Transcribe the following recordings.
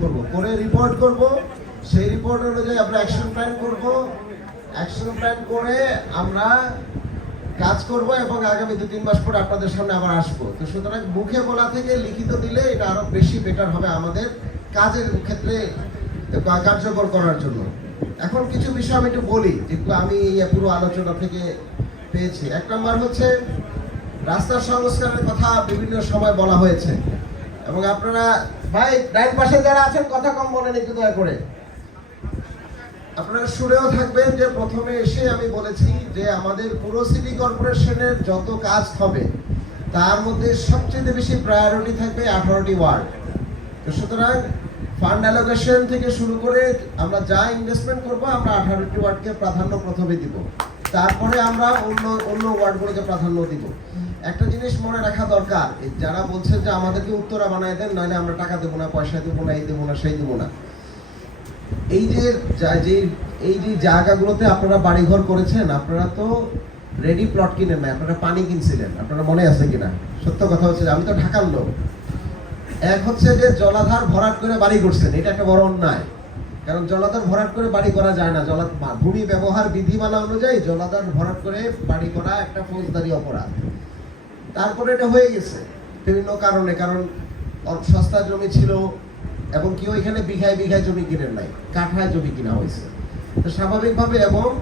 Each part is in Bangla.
করব। করে রিপোর্ট করব। সেই রিপোর্ট অনুযায়ী আমরা অ্যাকশন প্ল্যান করব। অ্যাকশন প্ল্যান করে আমরা কাজ করব এবং আগামী দু তিন মাস পর আপনাদের সামনে আবার আসব। তো সুতরাং মুখে বলা থেকে লিখিত দিলে এটা আরও বেশি বেটার হবে আমাদের কাজের ক্ষেত্রে কার্যকর করার জন্য। এখন কিছু বিষয় আমি একটু বলি, যেগুলো আমি পুরো আলোচনা থেকে পেয়েছি। এক নম্বর হচ্ছে রাস্তার সংস্কারের কথা বিভিন্ন সময় বলা হয়েছে। এবং আপনারা ভাই, ডাইন পাশে যারা আছেন, কথা কম বলেন একটু দয়া করে। আপনারা শুনেও থাকবেন যে প্রথমে এসে আমি বলেছি যে আমাদের পুরো সিটি কর্পোরেশনের যত কাজ হবে, তার মধ্যে সবচেয়ে বেশি প্রায়োরিটি থাকবে আঠারোটি ওয়ার্ড। তো সুতরাং ফান্ড অ্যালোকেশন থেকে শুরু করে আমরা যা ইনভেস্টমেন্ট করব, আমরা আঠারোটি ওয়ার্ডকে প্রাধান্য প্রথমে দিব। তারপরে আমরা অন্য অন্য ওয়ার্ডগুলোকে প্রাধান্য দিব। একটা জিনিস মনে রাখা দরকার যারা বলছেন যে আমাদেরকে উত্তরা বানায় দেন, নাহলে আমরা টাকা দেবো না, পয়সা দেবো না, এই দেবো না, সেই দেবো না। এই যে যা- এই যে জায়গাগুলোতে আপনারা বাড়িঘর করেছেন, আপনারা তো রেডি প্লট কিনেন না আপনারা পানি কিনছিলেন, আপনারা মনে আছে কিনা? সত্য কথা হচ্ছে আমি তো ঢাকার লোক। এক হচ্ছে যে জলাধার ভরাট করে বাড়ি করছেন, এটা একটা বড় অন্যায়। কারণ জলাধার ভরাট করে বাড়ি করা যায় না, জলা, ভূমি ব্যবহার বিধিমালা অনুযায়ী জলাধার ভরাট করে বাড়ি করা একটা ফৌজদারি অপরাধ। তারপরে এটা হয়ে গেছে, বিভিন্ন কারণে, কারণ সস্তা জমি ছিল এবং কেউ এখানে বিঘায় বিঘায় জমি কিনেন নাই, কাঠায় জমি কিনা হয়েছে। তো স্বাভাবিকভাবে এবং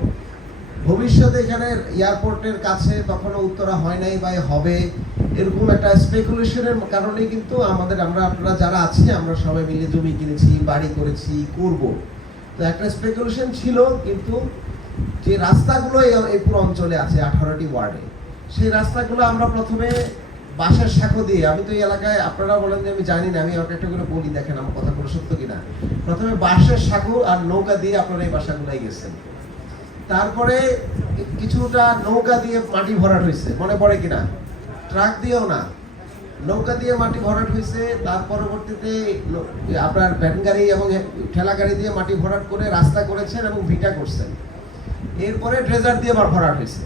ভবিষ্যতে এখানে এয়ারপোর্টের কাছে কখনো উত্তরা হয় নাই বা হবে, এরকম একটা স্পেকুলেশনের কারণে কিন্তু আমাদের, আমরা আপনারা যারা আছি, আমরা সবাই মিলে জমি কিনেছি, বাড়ি করেছি, করব। তো একটা স্পেকুলেশন ছিল, কিন্তু যে রাস্তাগুলো এই- এই পুরো অঞ্চলে আছে, আঠারোটি ওয়ার্ডে সেই রাস্তাগুলো আমরা প্রথমে বাঁশের সাঁকো দিয়ে, আমি তো এই এলাকায় আপনারা বলেন যে আমি জানি না, আমি আমাকে একটা করে বলি, দেখেন আমার কথা কোনো সত্য কিনা। প্রথমে বাঁশের সাঁকো আর নৌকা দিয়ে আপনারা এই বাসাগুলাই গেছেন। তারপরে কিছুটা নৌকা দিয়ে মাটি ভরাট হয়েছে, মনে পড়ে কিনা? ট্রাক দিয়েও না। নৌকা দিয়ে মাটি ভরাট হয়েছে, তার পরবর্তীতে আপনার ভ্যান গাড়ি এবং ঠেলা গাড়ি দিয়ে মাটি ভরাট করে রাস্তা করেছেন এবং ভিটা করছেন। এরপরে ড্রেজার দিয়ে আবার ভরাট হয়েছে।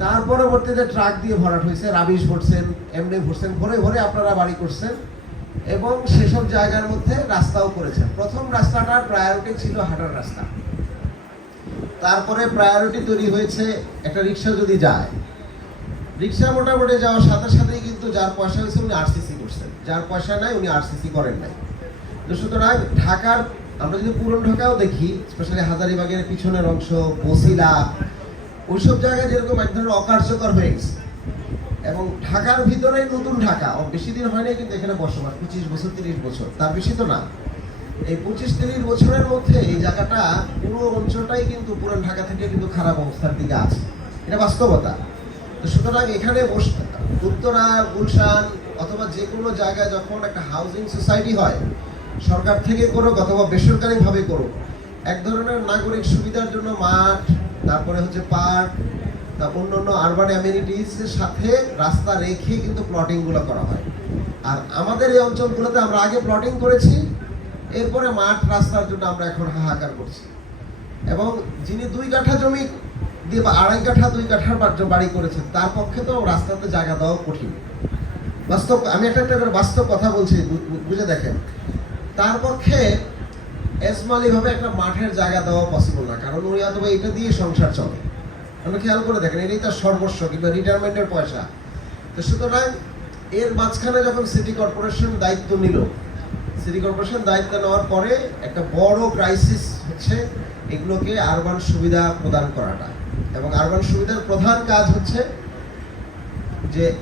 তার পরবর্তীতে ট্রাক দিয়ে ভরাট হয়েছে, রাবিশ ভরছেন এমনি ভরছেন, ভরে ভরে আপনারা বাড়ি করছেন এবং সেসব জায়গার মধ্যে রাস্তাও করেছেন। প্রথম রাস্তাটার প্রায়োরিটি ছিল হাঁটার রাস্তা। তারপরে প্রায়োরিটি তৈরি হয়েছে একটা রিক্সা যদি যায়। রিক্সা মোটামুটি যাওয়ার সাথে সাথেই কিন্তু যার পয়সা হয়েছে উনি আরসিসি করছেন। যার পয়সা নাই, উনি আরসিসি করেন নাই। তো সুতরাং ঢাকার, আমরা যদি পুরন ঢাকাও দেখি স্পেশালি হাজারিবাগের পিছনের অংশ, বসিলা ওইসব জায়গায় যেরকম এক ধরনের অকার্যকর হয়ে গেছে। এবং ঢাকার ভিতরে নতুন ঢাকা বেশি দিন হয়নি কিন্তু এখানে বসবাস, পঁচিশ বছর, তিরিশ বছর, তার বেশি তো না। এই পঁচিশ, তিরিশ বছরের মধ্যে এই জায়গাটা পুরো অঞ্চলটাই কিন্তু পুরান ঢাকা থেকে কিন্তু খারাপ অবস্থার দিকে আছে। এটা বাস্তবতা। তো সুতরাং এখানে উত্তরা, গুলশান অথবা যে কোনো জায়গায় যখন একটা হাউজিং সোসাইটি হয়, সরকার থেকে করুক অথবা বেসরকারিভাবে করুক, এক ধরনের নাগরিক সুবিধার জন্য মাঠ তারপরে হচ্ছে পার্ক তা অন্যান্য আরবান অ্যামিনিটিসের সাথে রাস্তা রেখে কিন্তু প্লটিংগুলো করা হয়। আর আমাদের এই অঞ্চলগুলোতে আমরা আগে প্লটিং করেছি, এরপরে মাঠ রাস্তার জন্য আমরা এখন হাহাকার করছি। এবং যিনি দুই কাঠা জমি দিয়ে বা আড়াই কাঠা, দুই কাঠার বাড়ি করেছেন, তার পক্ষে তো রাস্তাতে জায়গা দেওয়া কঠিন। বাস্তব আমি একটা একটা বাস্তব কথা বলছি বুঝে দেখেন। তার পক্ষে এসমালিভাবে একটা মাঠের জায়গা দেওয়া পসিবল না। কারণ উনি হয়তো বা এটা দিয়ে সংসার চলে। আপনি খেয়াল করে দেখেন, এটাই তার সর্বস্ব কিংবা রিটায়ারমেন্টের পয়সা। তো সুতরাং এর মাঝখানে যখন সিটি কর্পোরেশন দায়িত্ব নিল সিটি কর্পোরেশন দায়িত্ব নেওয়ার পরে একটা বড় ক্রাইসিস হচ্ছে এগুলোকে আরবান সুবিধা প্রদান করাটা। এবং আরবান সুবিধার প্রধান কাজ হচ্ছে যে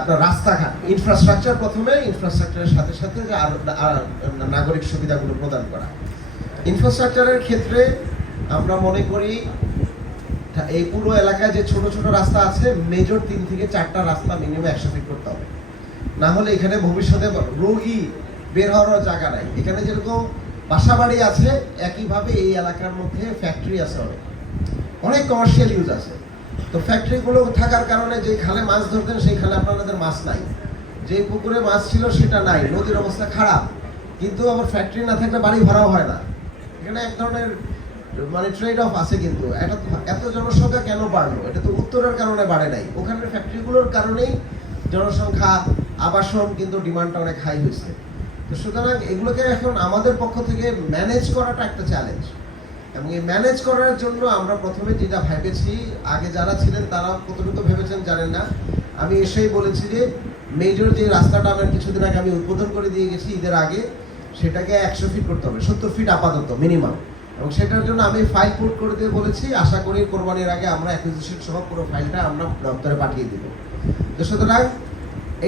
আপনার রাস্তাঘাট ইনফ্রাস্ট্রাকচার প্রথমে ইনফ্রাস্ট্রাকচারের সাথে সাথে যে নাগরিক সুবিধাগুলো প্রদান করা। ইনফ্রাস্ট্রাকচারের ক্ষেত্রে আমরা মনে করি এই পুরো এলাকায় যে ছোট ছোট রাস্তা আছে মেজর তিন থেকে চারটা রাস্তা মিনিমাম একসাথে করতে হবে। না হলে এখানে ভবিষ্যতে রোগী বের হওয়ার জায়গা নাই। এখানে যেরকম বাসা বাড়ি আছে, একইভাবে এই এলাকার মধ্যে ফ্যাক্টরি আছে অনেক। অনেক কমার্শিয়াল ইউজ আছে। তো ফ্যাক্টরিগুলো থাকার কারণে যে খালে মাছ ধরতেন, সেই খালে আপনাদের মাছ নাই। যে পুকুরে মাছ ছিল, সেটা নাই। নদীর অবস্থা খারাপ। কিন্তু আবার ফ্যাক্টরি না থাকলে বাড়ি ভাড়াও হয় না। এখানে এক ধরনের মানে ট্রেড অফ আছে কিন্তু। এটা এত জনসংখ্যা কেন বাড়লো? এটা তো উত্তরের কারণে বাড়ে নাই। ওখানের ফ্যাক্টরিগুলোর কারণেই জনসংখ্যা, আবাসন কিন্তু ডিমান্ডটা অনেক হাই হয়েছে। তো সুতরাং এগুলোকে এখন আমাদের পক্ষ থেকে ম্যানেজ করাটা একটা চ্যালেঞ্জ এবং এই ম্যানেজ করার জন্য আমরা প্রথমে যেটা ভেবেছি, আগে যারা ছিলেন তারা কতটুকু ভেবেছেন জানেন না। আমি এসেই বলেছি যে মেজর যে রাস্তাটা আমার কিছুদিন আগে আমি উদ্বোধন করে দিয়ে গেছি ঈদের আগে সেটাকে একশো ফিট করতে হবে, সত্তর ফিট আপাতত মিনিমাম এবং সেটার জন্য আমি ফাইল পুট করে দিয়ে বলেছি, আশা করি কোরবানির আগে আমরা অ্যাকুইজিশন সহ পুরো ফাইলটা আমরা দপ্তরে পাঠিয়ে দিব। তো সুতরাং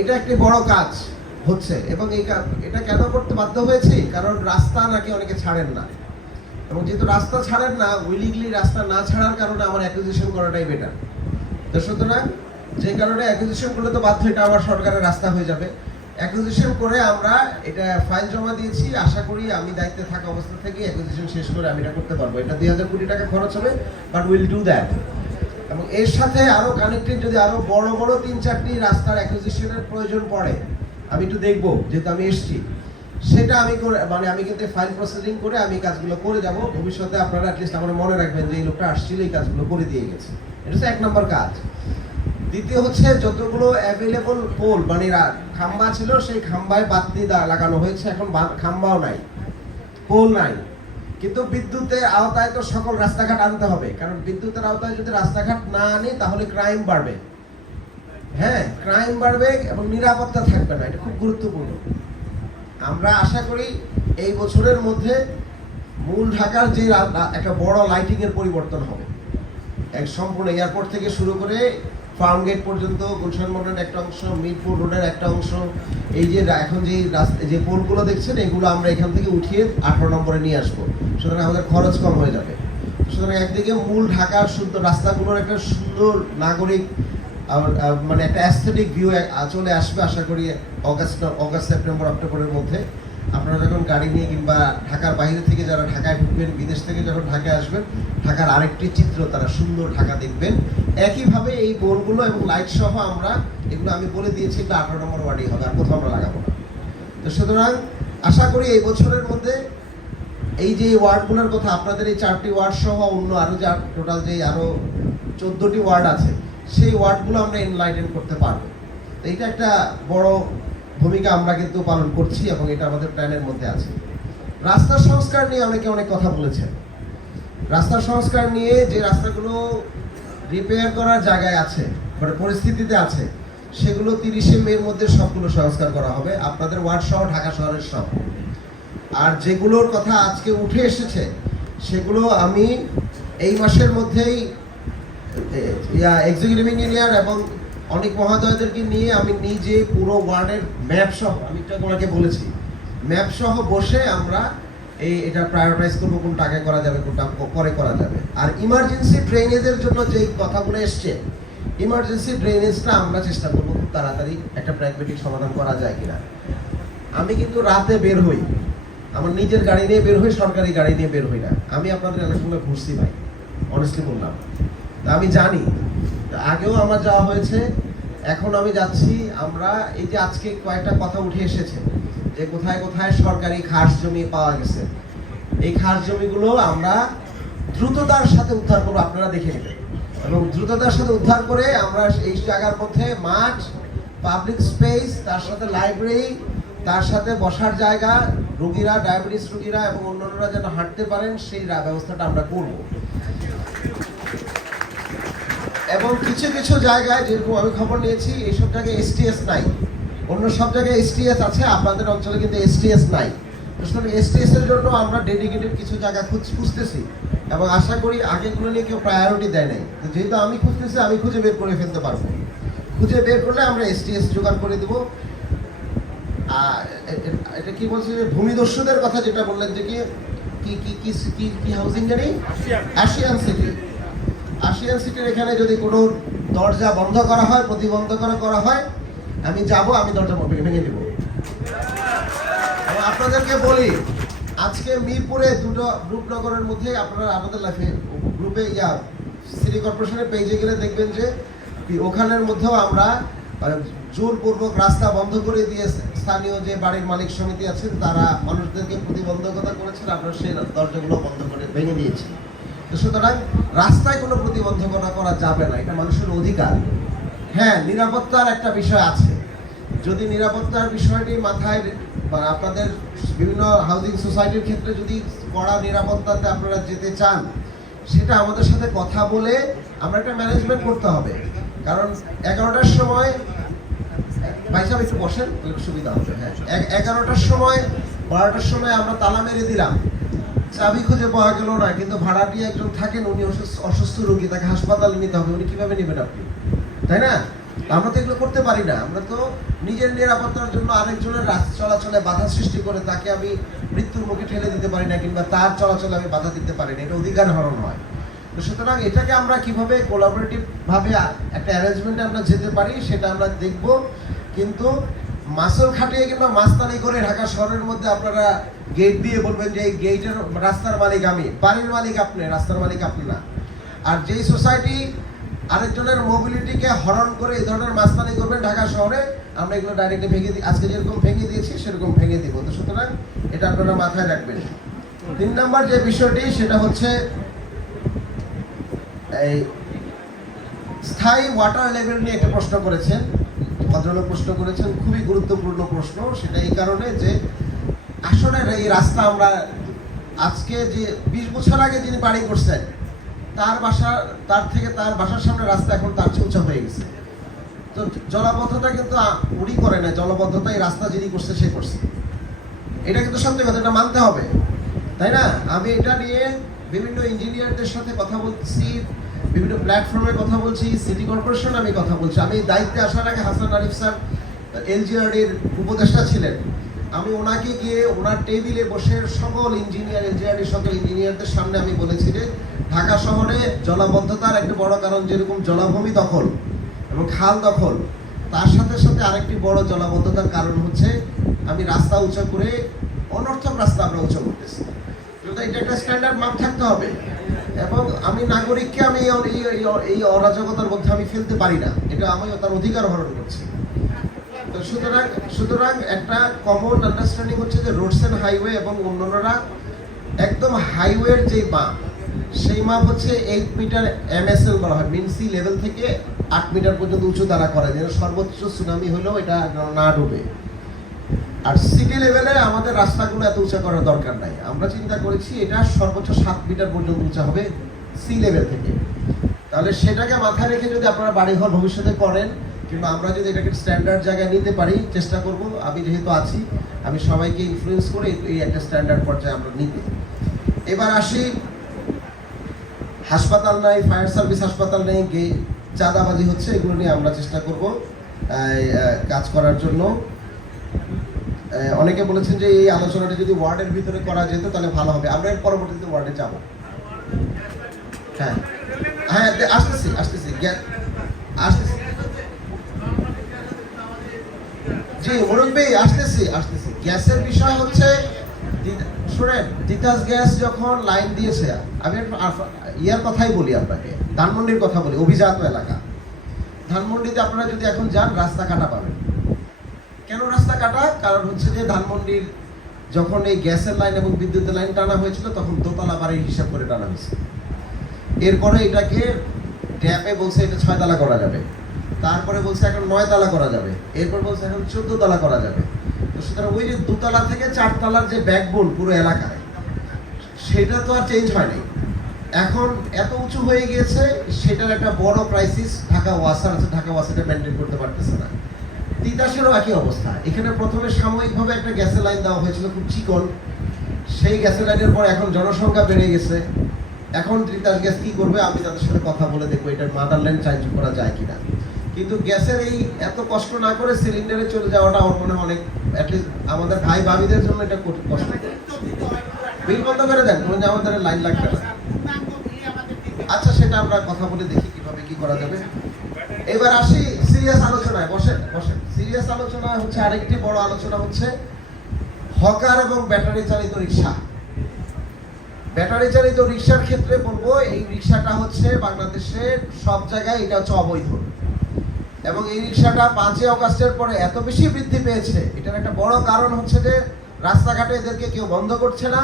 এটা একটি বড় কাজ হচ্ছে, এবং এই এটা কেন করতে বাধ্য হয়েছি? কারণ রাস্তা নাকি অনেকে ছাড়েন না। এবং যেহেতু রাস্তা ছাড়েন না উইলিগলি রাস্তা না ছাড়ার কারণে আমার অ্যাকুইজিশন করাটাই বেটার তো সুতরাং যে কারণে অ্যাকুইজিশন করলে তো বাধ্য, এটা আমার সরকারের রাস্তা হয়ে যাবে। অ্যাকুইজিশন করে আমরা এটা ফাইল জমা দিয়েছি। আশা করি আমি দায়িত্বে থাকা অবস্থা থেকে অ্যাকুইজিশন শেষ করে আমি এটা করতে পারব। এটা দুই হাজার কোটি টাকা খরচ হবে বাট উইল ডু দ্যাট এবং এর সাথে আরও কানেক্টেড যদি আরও বড় বড় তিন চারটি রাস্তার অ্যাকুইজিশনের প্রয়োজন পড়ে, আমি একটু দেখব, যেহেতু আমি এসছি। সেটা আমি করে মানে আমি কিন্তু ফাইল প্রসেসিং করে আমি কাজগুলো করে যাব। ভবিষ্যতে আপনারা অ্যাটলিস্ট আমার মনে রাখবেন যে এই লোকটা আসছিল, এই কাজগুলো করে দিয়ে গেছে। এটা হচ্ছে এক নম্বর কাজ। দ্বিতীয় হচ্ছে যতগুলো অ্যাভেলেবল পোল মানে খাম্বা ছিল, সেই খাম্বায় বাতি লাগানো হয়েছে, এখন খাম্বাও নাই পোল নাই। কিন্তু বিদ্যুতের আওতায় তো সকল রাস্তাঘাট আনতে হবে, কারণ বিদ্যুতের আওতায় যদি রাস্তাঘাট না আনি, তাহলে ক্রাইম বাড়বে। হ্যাঁ ক্রাইম বাড়বে এবং নিরাপত্তা থাকবে না, এটা খুব গুরুত্বপূর্ণ। আমরা আশা করি এই বছরের মধ্যে মূল ঢাকার যে একটা বড় লাইটিংয়ের পরিবর্তন হবে। এক সম্পূর্ণ এয়ারপোর্ট থেকে শুরু করে ফার্ম গেট পর্যন্ত, গুলশান মোড়ের একটা অংশ, মিরপুর রোডের একটা অংশ। এই যে এখন যে রাস্তা যে পোলগুলো দেখছেন, এগুলো আমরা এখান থেকে উঠিয়ে আঠারো নম্বরে নিয়ে আসব। সুতরাং আমাদের খরচ কম হয়ে যাবে। সুতরাং একদিকে মূল ঢাকার সুন্দর রাস্তাগুলোর একটা সুন্দর নাগরিক মানে একটা অ্যাস্থেটিক ভিউ চলে আসবে, আশা করি অগাস্ট অগাস্ট, সেপ্টেম্বর, অক্টোবরের মধ্যে। আপনারা যখন গাড়ি নিয়ে কিংবা ঢাকার বাইরে থেকে যারা ঢাকায় ঢুকবেন, বিদেশ থেকে যখন ঢাকায় আসবেন, ঢাকার আরেকটি চিত্র তারা সুন্দর ঢাকা দেখবেন। একইভাবে এই বোর্ডগুলো এবং লাইট সহ আমরা এগুলো আমি বলে দিয়েছি, এগুলো আঠারো নম্বর ওয়ার্ডেই হবে, আর কোথাও আমরা লাগাবো না। তো সুতরাং আশা করি এই বছরের মধ্যে এই যে ওয়ার্ডগুলোর কথা, আপনাদের এই চারটি ওয়ার্ড সহ অন্য আরও যা টোটাল যে আরও চোদ্দটি ওয়ার্ড আছে, সেই ওয়ার্ডগুলো আমরা এনলাইটেন করতে পারব। তো এটা একটা বড় ভূমিকা আমরা কিন্তু পালন করছি এবং এটা আমাদের প্ল্যানের মধ্যে আছে। রাস্তা সংস্কার নিয়ে অনেকে অনেক কথা বলেছেন। রাস্তা সংস্কার নিয়ে যে রাস্তাগুলো রিপেয়ার করার জায়গায় আছে মানে পরিস্থিতিতে আছে, সেগুলো তিরিশে মের মধ্যে সবগুলো সংস্কার করা হবে। আপনাদের ওয়ার্ড সহ ঢাকা শহরের সব। আর যেগুলোর কথা আজকে উঠে এসেছে, সেগুলো আমি এই মাসের মধ্যেই এক্সিকিউটিভ ইঞ্জিনিয়ার এবং অনেক মহোদয়দেরকে নিয়ে আমি নিজে পুরো ওয়ার্ডের ম্যাপ সহ, আমি তো ওনাকে বলেছি ম্যাপ সহ বসে আমরা এই এটা প্রায়োরিটাইজ করব কোন টাকায় করা যাবে, কোনটা পরে করা যাবে। আর ইমার্জেন্সি ড্রেনেজের জন্য যে কথাগুলো এসছে ইমার্জেন্সি ড্রেনেজটা আমরা চেষ্টা করব খুব তাড়াতাড়ি একটা প্র্যাগমেটিক সমাধান করা যায় কিনা। আমি কিন্তু রাতে বের হই। আমার নিজের গাড়ি নিয়ে বের হই, সরকারি গাড়ি নিয়ে বের হই না। আমি আপনাদের এলাকাগুলো ঘুরছি ভাই অনেস্টলি বললাম। তা আমি জানি। আগেও আমার যাওয়া হয়েছে, এখন আমি যাচ্ছি, আমরা এই যে আজকে কয়েকটা কথা উঠে এসেছে। যে কোথায় কোথায় সরকারি খাস জমি পাওয়া গেছে। এই খাস জমিগুলো আমরা দ্রুততার সাথে উদ্ধার করব, আপনারা দেখে নেবেন। এবং দ্রুততার সাথে উদ্ধার করে আমরা এই জায়গার মধ্যে মাঠ পাবলিক স্পেস তার সাথে লাইব্রেরি তার সাথে বসার জায়গা, রুগীরা ডায়াবেটিস রুগীরা এবং অন্যান্যরা যেন হাঁটতে পারেন, সেই ব্যবস্থাটা আমরা করব। এবং কিছু কিছু জায়গায় যেরকম আমি খবর নিয়েছি এইসব জায়গায় এসটিএস নাই। অন্য সব জায়গায় এসটিএস আছে, আপনাদের অঞ্চলে কিন্তু এসটিএস নাই। সুতরাং এসটিএস এর জন্য আমরা ডেডিকেটেড কিছু জায়গা খুঁজ খুঁজতেছি এবং আশা করি আগেগুলো নিয়ে কেউ প্রায়োরিটি দেয় নাই। যেহেতু আমি খুঁজতেছি, আমি খুঁজে বের করে ফেলতে পারব। খুঁজে বের করলে আমরা এসটিএস জোগাড় করে দেবো। এটা কি বলছি যে ভূমিদস্যুদের কথা যেটা বললেন যে কি কি কি কি কি হাউজিং জানি? আশিয়ান সিটি আশিয়ান সিটির এখানে যদি কোনো দরজা বন্ধ করা হয়, প্রতিবন্ধকতা করা হয় আমি যাব, আমি দরজা ভেঙে দেবো। আপনাদেরকে বলি, আজকে মিরপুরে দুটো রূপনগরের মধ্যে আপনারা আমাদের লাইফে গ্রুপে ইয়া সিটি কর্পোরেশনের পেজে গেলে দেখবেন যে ওখানের মধ্যেও আমরা জোরপূর্বক রাস্তা বন্ধ করে দিয়ে স্থানীয় যে বাড়ির মালিক সমিতি আছেন তারা মানুষদেরকে প্রতিবন্ধকতা করেছেন, আমরা সেই দরজাগুলো বন্ধ করে ভেঙে দিয়েছি। সুতরাং রাস্তায় কোনো প্রতিবন্ধকতা করা যাবে না, এটা মানুষের অধিকার। হ্যাঁ নিরাপত্তার একটা বিষয় আছে। যদি নিরাপত্তার বিষয়টি মাথায় মানে আপনাদের বিভিন্ন হাউজিং সোসাইটির ক্ষেত্রে যদি কড়া নিরাপত্তাতে আপনারা যেতে চান, সেটা আমাদের সাথে কথা বলে আমরা একটা ম্যানেজমেন্ট করতে হবে। কারণ এগারোটার সময়, ভাই সাহেব একটু বসেন সুবিধা হবে হ্যাঁ। এগ- এগারোটার সময়, বারোটার সময় আমরা তালা মেরে দিলাম। চাবি খুঁজে পাওয়া গেল না, কিন্তু ভাড়াটিয়া একজন থাকেন, উনি অসুস্থ রোগী, তাকে হাসপাতালে নিতে হবে। উনি কীভাবে নেবেন আপনি? তাই না? আমরা তো এগুলো করতে পারি না। আমরা তো নিজের নিরাপত্তার জন্য আরেকজনের রাস্তা চলাচলে বাধা সৃষ্টি করে তাকে আমি মৃত্যুর মুখে ঠেলে দিতে পারি না কিংবা তার চলাচলে আমি বাধা দিতে পারি না। এটা অধিকার হরণ হয়। তো সুতরাং এটাকে আমরা কীভাবে কোলাবোরেটিভ ভাবে আ- একটা অ্যারেঞ্জমেন্টে আমরা যেতে পারি সেটা আমরা দেখব। কিন্তু মাসল খাটিয়ে কিংবা মাস্তানি করে ঢাকা শহরের মধ্যে আপনারা গেট দিয়ে বলবেন যে এই গেটের রাস্তার মালিক আমি। বাড়ির মালিক আপনি, রাস্তার মালিক আপনি না। আর যেই সোসাইটি আরেকজনের মোবিলিটিকে হরণ করে এই ধরনের মাস্তানি করবেন ঢাকা শহরে, আমরা এগুলো ডাইরেক্টলি ভেঙে দিই আজকে যেরকম ভেঙে দিয়েছি, সেরকম ভেঙে দিব। তো সুতরাং এটা আপনারা মাথায় রাখবেন। তিন নম্বর যে বিষয়টি, সেটা হচ্ছে এই স্থায়ী ওয়াটার লেভেল নিয়ে একটা প্রশ্ন করেছেন। ভদ্রলোক প্রশ্ন করেছেন, খুবই গুরুত্বপূর্ণ প্রশ্ন। সেটা এই কারণে যে আসলে এই রাস্তা আমরা আজকে যে বিশ বছর আগে যিনি বাড়ি করছেন তার বাসা, তার থেকে তার বাসার সামনে রাস্তা এখন তার উঁচা হয়ে গেছে। তো জলাবদ্ধতা কিন্তু উনি করে না জলবদ্ধতা রাস্তা যিনি করছে, সে করছে। এটা কিন্তু সত্যি কথা, এটা মানতে হবে, তাই না? আমি এটা নিয়ে বিভিন্ন ইঞ্জিনিয়ারদের সাথে কথা বলছি, বিভিন্ন প্ল্যাটফর্মে কথা বলছি সিটি কর্পোরেশন আমি কথা বলছি। আমি দায়িত্বে আসার আগে হাসান আরিফ স্যার, এলজিআরডির উপদেষ্টা ছিলেন। আমি ওনাকে গিয়ে ওনার টেবিলে বসে সকল ইঞ্জিনিয়ার এলজিআরডির সকল ইঞ্জিনিয়ারদের সামনে আমি বলেছি যে, ঢাকা শহরে জলাবদ্ধতার একটা বড় কারণ যেরকম জলাভূমি দখল এবং খাল দখল, তার সাথে সাথে আরেকটি বড় জলাবদ্ধতার কারণ হচ্ছে আমি রাস্তা উঁচু করে অনর্থক রাস্তা আমরা উঁচু করতেছি। এটা একটা স্ট্যান্ডার্ড মাপ থাকতে হবে। এবং আমি নাগরিককে আমি এই অরাজকতার মধ্যে আমি ফেলতে পারি না। এটা আমি তার অধিকার হরণ করছি। তো সুতরাং সুতরাং একটা কমন আন্ডারস্ট্যান্ডিং হচ্ছে যে রোডস অ্যান্ড হাইওয়ে এবং অন্যান্যরা একদম হাইওয়ের যে মাপ সেই মাপ হচ্ছে এইট মিটার এমএসএল বলা হয়। মিন সি লেভেল থেকে আট মিটার পর্যন্ত উঁচু দ্বারা করা যেন সর্বোচ্চ সুনামি হলেও এটা না ডুবে। আর সিটি লেভেলে আমাদের রাস্তাগুলো এত উঁচা করার দরকার নাই। আমরা চিন্তা করেছি এটা সর্বোচ্চ সাত মিটার পর্যন্ত উঁচা হবে সি লেভেল থেকে। তাহলে সেটাকে মাথায় রেখে যদি আপনারা বাড়িঘর ভবিষ্যতে করেন কিংবা আমরা যদি এটাকে স্ট্যান্ডার্ড জায়গায় নিতে পারি, চেষ্টা করব। আমি যেহেতু আছি, আমি সবাইকে ইনফ্লুয়েন্স করে এই একটা স্ট্যান্ডার্ড পর্যায়ে আমরা নিতে এবার আসি, হাসপাতাল নাই ফায়ার সার্ভিস হাসপাতাল নেই, গে চাঁদাবাজি হচ্ছে, এগুলো নিয়ে আমরা চেষ্টা করব কাজ করার জন্য। অনেকে বলেছেন যে এই আলোচনাটা যদি ওয়ার্ডের ভিতরে করা যেত, তাহলে ভালো হবে। আমরা এর পরবর্তীতে ওয়ার্ডে যাব। হ্যাঁ। হ্যাঁ আসতেছি আসতেছি। আসতেছি। জি মুরব্বী আসতেছি আসতেছি। গ্যাসের বিষয় হচ্ছে শুনেন, তিতাস গ্যাস যখন লাইন দিয়েছে, আমি ইয়ার কথাই বলি আপনাকে, ধানমন্ডির কথা বলি, অভিজাত এলাকা। ধানমন্ডিতে আপনারা যদি এখন যান, রাস্তা কাটা পাবেন। কেন রাস্তা কাটা? কারণ হচ্ছে যে ধানমন্ডির যখন এই গ্যাসের লাইন এবং বিদ্যুতের লাইন টানা হয়েছিল, তখন দোতলা বাড়ির হিসাব করে টানা হয়েছে। এরপরে এটাকে ট্যাপে বলছে, এটা ছয়তলা করা যাবে। তারপরে বলছে এখন নয় তালা করা যাবে। এরপর বলছে এখন চোদ্দ তালা করা যাবে। তো সুতরাং ওই যে দুতলা থেকে চার তালার যে ব্যাকবোন পুরো এলাকায়, সেটা তো আর চেঞ্জ হয়নি। এখন এত উঁচু হয়ে গিয়েছে, সেটার একটা বড় ক্রাইসিস ঢাকা ওয়াসার আছে, ঢাকা ওয়াসারটা মেনটেন করতে পারতেছে না। তিতাসেরও একই অবস্থা। এখানে প্রথমে সাময়িকভাবে একটা গ্যাসের লাইন দেওয়া হয়েছিল খুব চিকন। সেই গ্যাসের লাইনের পর এখন জনসংখ্যা বেড়ে গেছে। এখন তিতাস গ্যাস কী করবে আমি তাদের সাথে কথা বলে দেখব, এটার মাদার লাইন চেঞ্জ করা যায় কিনা। কিন্তু গ্যাসের এই এত কষ্ট না করে সিলিন্ডারে চলে যাওয়াটা আমার মনে অনেক অ্যাটলিস্ট আমাদের ভাই ভাবিদের জন্য এটা কষ্ট। বিল বন্ধ করে দেন মানে আমাদের লাইন লাগবে না। আচ্ছা সেটা আমরা কথা বলে দেখি কীভাবে কি করা যাবে। এবার আসি সিরিয়াস আলোচনায়, বসেন বসেন। সিরিয়াস আলোচনা হচ্ছে আরেকটি বড় আলোচনা হচ্ছে হকার এবং ব্যাটারি চালিত রিক্সা। ব্যাটারি চালিত রিক্সার ক্ষেত্রে বলব, এই রিক্সাটা হচ্ছে বাংলাদেশের সব জায়গায় এটা হচ্ছে অবৈধ। এবং এই রিক্সাটা পাঁচই অগাস্টের পরে এত বেশি বৃদ্ধি পেয়েছে, এটার একটা বড় কারণ হচ্ছে যে রাস্তাঘাটে এদেরকে কেউ বন্ধ করছে না,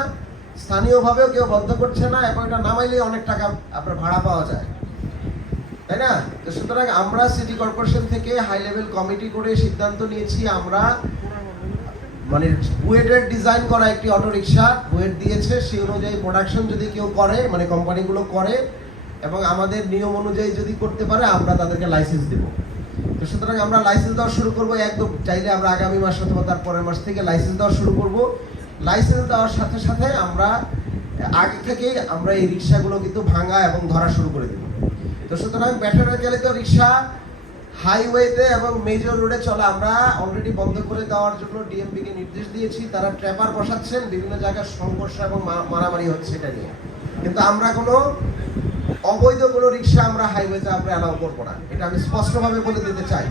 স্থানীয়ভাবেও কেউ বন্ধ করছে না, এবং এটা নামাইলে অনেক টাকা আপনার ভাড়া পাওয়া যায়। তাই না? তো সুতরাং আমরা সিটি কর্পোরেশন থেকে হাই লেভেল কমিটি করে সিদ্ধান্ত নিয়েছি, আমরা মানে বুয়েটের ডিজাইন করা একটি অটো রিক্সা বুয়েট দিয়েছে সেই অনুযায়ী প্রোডাকশন যদি কেউ করে মানে কোম্পানিগুলো করে, এবং আমাদের নিয়ম অনুযায়ী যদি করতে পারে, আমরা তাদেরকে লাইসেন্স দেব। তো সুতরাং আমরা লাইসেন্স দেওয়া শুরু করব একদম চাইলে আমরা আগামী মাস অথবা তার পরের মাস থেকে লাইসেন্স দেওয়া শুরু করব। লাইসেন্স দেওয়ার সাথে সাথে আমরা, আগে থেকেই আমরা এই রিক্সাগুলো কিন্তু ভাঙা এবং ধরা শুরু করে দেব। তো সুতরাং ব্যাটারি চালিত রিক্সা হাইওয়েতে এবং মেজর রোডে চলা। আমরা অলরেডি বন্ধ করে দেওয়ার জন্য ডিএমপি কে নির্দেশ দিয়েছি। তারা ট্র্যাপার বসাচ্ছেন, বিভিন্ন জায়গায় সংঘর্ষ এবং মারামারি হচ্ছে এটা নিয়ে। কিন্তু আমরা কোনো অবৈধ কোনো রিক্সা আমরা হাইওয়েতে আমরা অ্যালাউ করব না। এটা আমি স্পষ্টভাবে বলে দিতে চাই।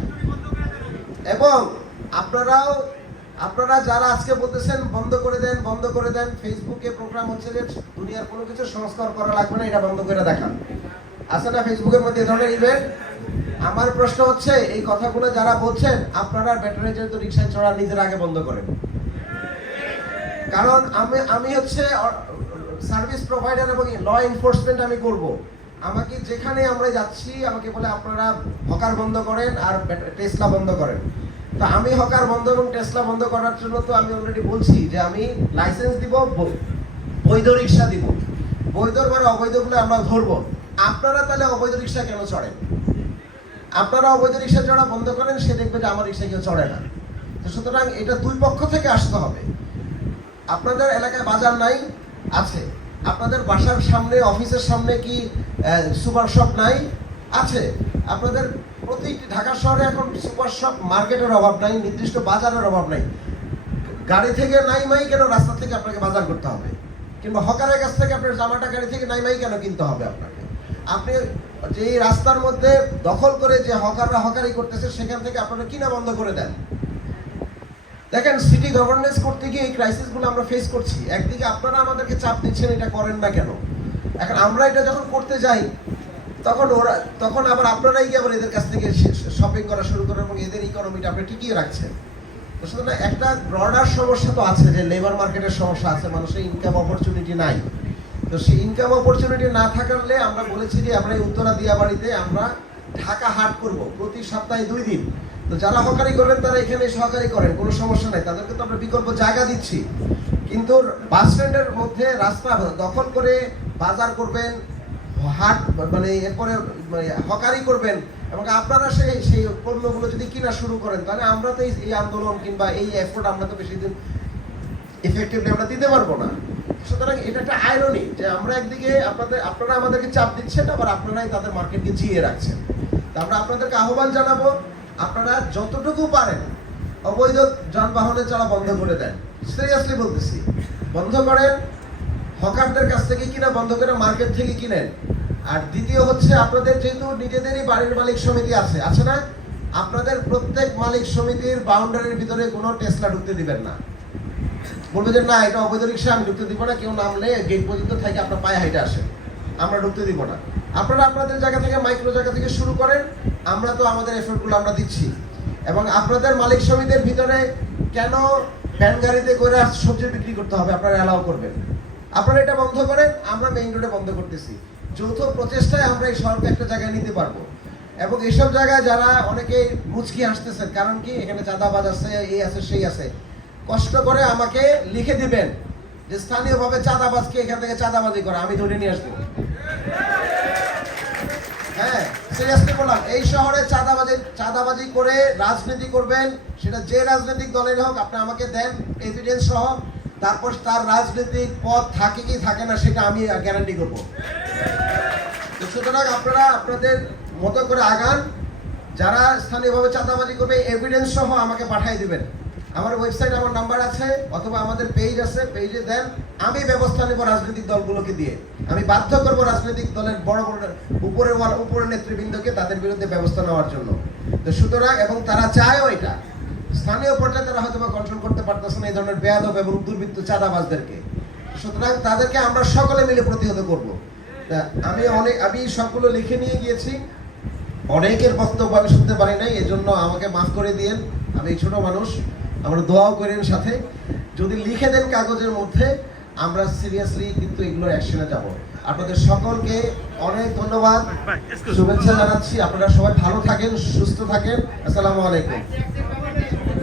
এবং আপনারাও, আপনারা যারা আজকে বলতেছেন, বন্ধ করে দেন, বন্ধ করে দেন ফেসবুকে প্রোগ্রাম হচ্ছে যে দুনিয়ার কোনো কিছু সংস্কার করা লাগবে না, এটা বন্ধ করে দেখান। আছে না ফেসবুকের মধ্যে ধরনের ইভেন্ট আমার প্রশ্ন হচ্ছে, এই কথাগুলো যারা বলছেন, আপনারা ব্যাটারি চালিত রিক্সায় চড়া, নিজের আগে বন্ধ করেন। কারণ আমি আমি হচ্ছে সার্ভিস প্রোভাইডার এবং ল এনফোর্সমেন্ট আমি করব। আমাকে যেখানে আমরা যাচ্ছি, আমাকে বলে আপনারা হকার বন্ধ করেন আর টেসলা বন্ধ করেন। তো আমি হকার বন্ধ এবং টেসলা বন্ধ করার জন্য তো আমি অলরেডি বলছি যে আমি লাইসেন্স দিব বৈধ রিক্সা দিব। বৈধর পরে অবৈধগুলো আমরা ধরবো। আপনারা তাহলে অবৈধ রিক্সা কেন চড়েন? আপনারা অবৈধ রিক্সা চড়া বন্ধ করেন, সে দেখবে যে আমার রিক্সা কেউ চড়ে না। তো সুতরাং এটা দুই পক্ষ থেকে আসতে হবে। আপনাদের এলাকায় বাজার নাই, আছে। আপনাদের বাসার সামনে, অফিসের সামনে কি সুপার শপ নাই? আছে। আপনাদের প্রতিটি ঢাকা শহরে এখন সুপার শপ মার্কেটের অভাব নাই, নির্দিষ্ট বাজারের অভাব নাই। গাড়ি থেকে নাই মাই কেন রাস্তা থেকে আপনাকে বাজার করতে হবে? কিংবা হকারের কাছ থেকে আপনার জামাটা গাড়ি থেকে নাই মাই কেন কিনতে হবে আপনাকে? আপনি যে রাস্তার মধ্যে দখল করে যে হকাররা হকারি করতেছে, সেখান থেকে আপনারা কিনা বন্ধ করে দেন। দেখেন সিটি গভর্নেন্স করতে গিয়ে এই ক্রাইসিসগুলো আমরা ফেস করছি। একদিকে আপনারা আমাদেরকে চাপ দিচ্ছেন, এটা করেন না কেন? এখন আমরা এটা যখন করতে যাই, তখন ওরা, তখন আবার আপনারাই গিয়ে আবার এদের কাছ থেকে শপিং করা শুরু করেন এবং এদের ইকোনমিটা আপনি টিকিয়ে রাখছেন। সুতরাং একটা ব্রডার সমস্যা তো আছে যে লেবার মার্কেটের সমস্যা আছে, মানুষের ইনকাম অপরচুনিটি নাই। তো সেই ইনকাম অপরচুনিটি না থাকলে আমরা বলেছি যে আমরা এই উত্তরা দিয়াবাড়িতে আমরা ঢাকা হাট করব প্রতি সপ্তাহে দুই দিন। তো যারা হকারি করেন, তারা এখানে সহকারী করেন, কোনো সমস্যা নাই। তাদেরকে তো আমরা বিকল্প জায়গা দিচ্ছি। কিন্তু বাস স্ট্যান্ডের মধ্যে রাস্তা দখল করে বাজার করবেন, হাট মানে এরপরে মানে হকারি করবেন, এবং আপনারা সেই সেই পণ্যগুলো যদি কিনা শুরু করেন, তাহলে আমরা তো এই- আন্দোলন কিংবা এই এফোর্ট আমরা তো বেশি দিন ইফেক্টিভলি আমরা দিতে পারব না। সুতরাং এটা একটা আয়রনি যে আমরা একদিকে আপনাদের, আপনারা আমাদেরকে চাপ দিচ্ছেন, আবার আপনারাই তাদের মার্কেটকে জিয়ে রাখছেন। তা আমরা আপনাদেরকে আহ্বান জানাব আপনারা যতটুকু পারেন অবৈধ যানবাহনে চলা বন্ধ করে দেন। সিরিয়াসলি বলতেছি, বন্ধ করেন, হকারদের কাছ থেকে কিনা, বন্ধ করে মার্কেট থেকে কিনেন। আর দ্বিতীয় হচ্ছে, আপনাদের যেহেতু নিজেদেরই বাড়ির মালিক সমিতি আছে আছে না? আপনাদের প্রত্যেক মালিক সমিতির বাউন্ডারির ভিতরে কোনো টেসলা ঢুকতে দিবেন না। বলবে যে, না, এটা অবৈধ রিক্সা, আমি ঢুকতে দিব না, কেউ নামলে গেট পর্যন্ত থেকে আপনার পায়ে হাইটে আসে। আমরা ঢুকতে দিব না। আপনারা আপনাদের জায়গা থেকে, মাইক্রো জায়গা থেকে শুরু করেন, আমরা তো আমাদের এফোর্টগুলো আমরা দিচ্ছি। এবং আপনাদের মালিক সমিতির ভিতরে কেন ভ্যান গাড়িতে করে সবজি বিক্রি করতে হবে, আপনারা অ্যালাউ করবেন। আপনারা এটা বন্ধ করেন, আমরা মেইন রোডে বন্ধ করতেছি। যৌথ প্রচেষ্টায় আমরা এই শহরকে একটা জায়গায় নিতে পারব। এবং এইসব জায়গায় যারা অনেকে মুচকি হাসতেছেন, কারণ কি এখানে চাঁদাবাজ আছে এই আছে, সেই আছে। কষ্ট করে আমাকে লিখে দিবেন যে স্থানীয়ভাবে চাঁদাবাজকে এখান থেকে চাঁদাবাজি করে, আমি ধরে নিয়ে আসব। হ্যাঁ সিরিয়াসলি বললাম। এই শহরে চাঁদাবাজি চাঁদাবাজি করে রাজনীতি করবেন, সেটা যে রাজনৈতিক দলের হোক, আপনি আমাকে দেন এভিডেন্স সহ, তারপর তার রাজনৈতিক পদ থাকে কি থাকে না, সেটা আমি গ্যারান্টি করব। সুতরাং আপনারা আপনাদের মতো করে আগান, যারা স্থানীয়ভাবে চাঁদাবাজি করবে এভিডেন্স সহ আমাকে পাঠিয়ে দিবেন। আমার ওয়েবসাইট আমার নাম্বার আছে, অথবা আমাদের পেজ আছে পেজে দেন, আমি ব্যবস্থা নেব রাজনৈতিক দলগুলোকে দিয়ে। আমি বাধ্য করব রাজনৈতিক দলের বড় বড় উপরের উপরের নেতৃবৃন্দকে তাদের বিরুদ্ধে ব্যবস্থা নেওয়ার জন্য। তো সুতরাং, এবং তারা চায়ও এটা। স্থানীয় পর্যায়ে তারা হয়তো বা কন্ট্রোল করতে পারতেছে না, এই ধরনের বেয়াদব এবং দুর্বৃত্ত চাঁদাবাজদেরকে। সুতরাং তাদেরকে আমরা সকলে মিলে প্রতিহত করব। আমি অনেক আমি সবগুলো লিখে নিয়ে গিয়েছি। অনেকের বক্তব্য আমি শুনতে পারি নাই, এজন্য আমাকে মাফ করে দিয়েন। আমি ছোট মানুষ, আমরা দোয়াও করেন সাথে। যদি লিখে দেন কাগজের মধ্যে আমরা সিরিয়াসলি কিন্তু এগুলোর অ্যাকশনে যাব। আপনাদের সকলকে অনেক ধন্যবাদ। শুভেচ্ছা জানাচ্ছি। আপনারা সবাই ভালো থাকেন সুস্থ থাকেন। আসসালামু আলাইকুম।